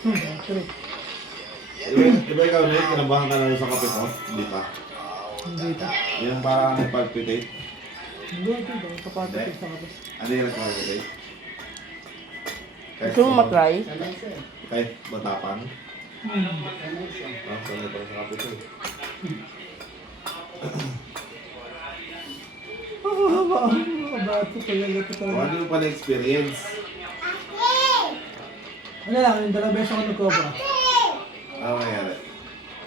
True. Iba ikaw na yun, kinabahan ka na sa kape ko? Hindi pa. Hindi ito. Yung parang nagpalpitate. Hindi ito. Kapatid sa kapatid. Ano yung nagpalpitate? Gusto mo matry? Kahit matapang? Sanay pa sa kape ko eh. Bato talaga ito O, talaga. ano yung pala experience? Ano lang, yung dalawang beses ako nag-cobra. Ano nangyari?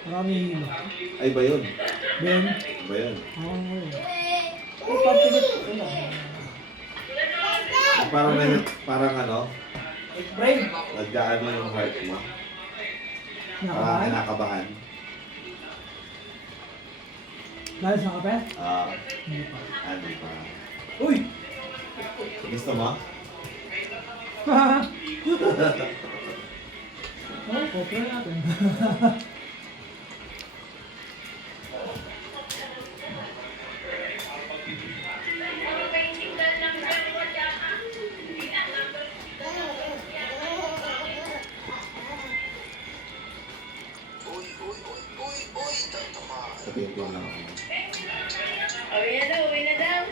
Marami hilo. Ay ba yun? Ben? Ba yun? Kapatid. Wala. Parang, parang ano? Nagkaano yung heart mo? Parang Nakabahan? kinakabahan. Dahil sa kape? Hindi pa. Uy! Gusto mo? Oh, kopra natin. Sabihin ko lang ako. Uwi na daw, uwi na daw.